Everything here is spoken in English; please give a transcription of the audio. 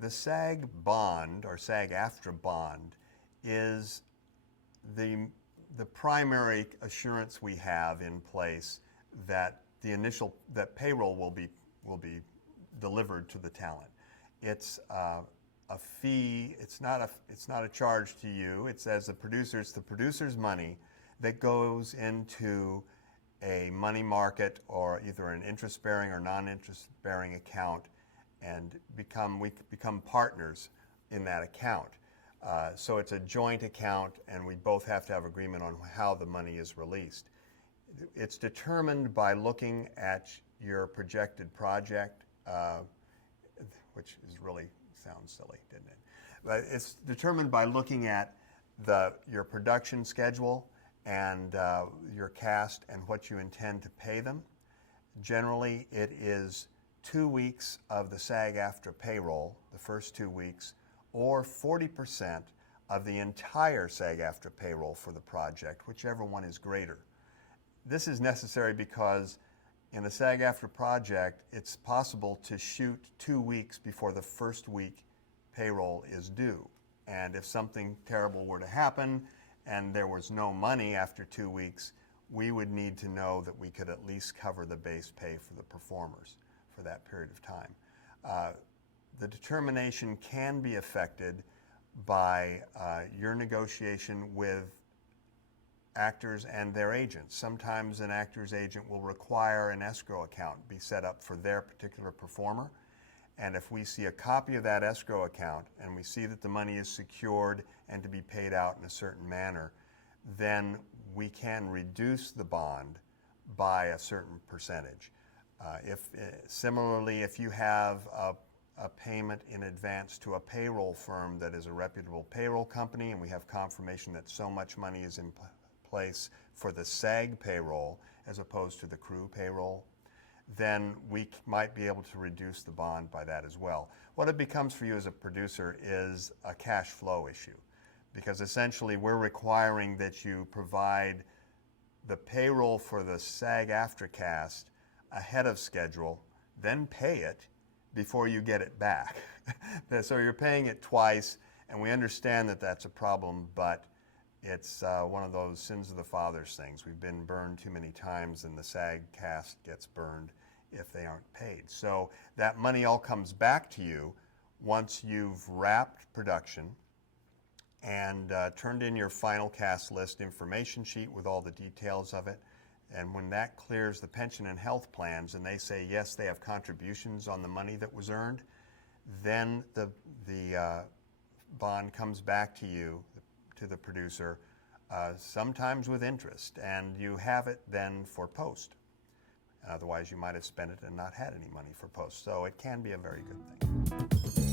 The SAG bond, or SAG-AFTRA bond, is the primary assurance we have in place that that payroll will be delivered to the talent. It's a fee. It's not a charge to you. It's as the producer. It's the producer's money that goes into a money market or either an interest-bearing or non-interest-bearing account, and we become partners in that account. So it's a joint account, and we both have to have agreement on how the money is released. It's determined by looking at your projected project, which really sounds silly, didn't it? But it's determined by looking at your production schedule and your cast and what you intend to pay them. Generally, it is 2 weeks of the SAG-AFTRA payroll, the first 2 weeks, or 40% of the entire SAG-AFTRA payroll for the project, whichever one is greater. This is necessary because in a SAG-AFTRA project, it's possible to shoot 2 weeks before the first week payroll is due. And if something terrible were to happen and there was no money after 2 weeks, we would need to know that we could at least cover the base pay for the performers for that period of time. The determination can be affected by your negotiation with actors and their agents. Sometimes an actor's agent will require an escrow account be set up for their particular performer. And if we see a copy of that escrow account and we see that the money is secured and to be paid out in a certain manner, then we can reduce the bond by a certain percentage. Similarly, if you have a payment in advance to a payroll firm that is a reputable payroll company and we have confirmation that so much money is in place for the SAG payroll as opposed to the crew payroll, then we might be able to reduce the bond by that as well. What it becomes for you as a producer is a cash flow issue, because essentially we're requiring that you provide the payroll for the SAG-AFTRA cast ahead of schedule, then pay it before you get it back. So you're paying it twice, and we understand that that's a problem, but it's one of those sins of the fathers things. We've been burned too many times, and the SAG cast gets burned if they aren't paid. So that money all comes back to you once you've wrapped production and turned in your final cast list information sheet with all the details of it. And when that clears the pension and health plans and they say, yes, they have contributions on the money that was earned, then the bond comes back to you, to the producer, sometimes with interest, and you have it then for post. Otherwise, you might have spent it and not had any money for post. So it can be a very good thing.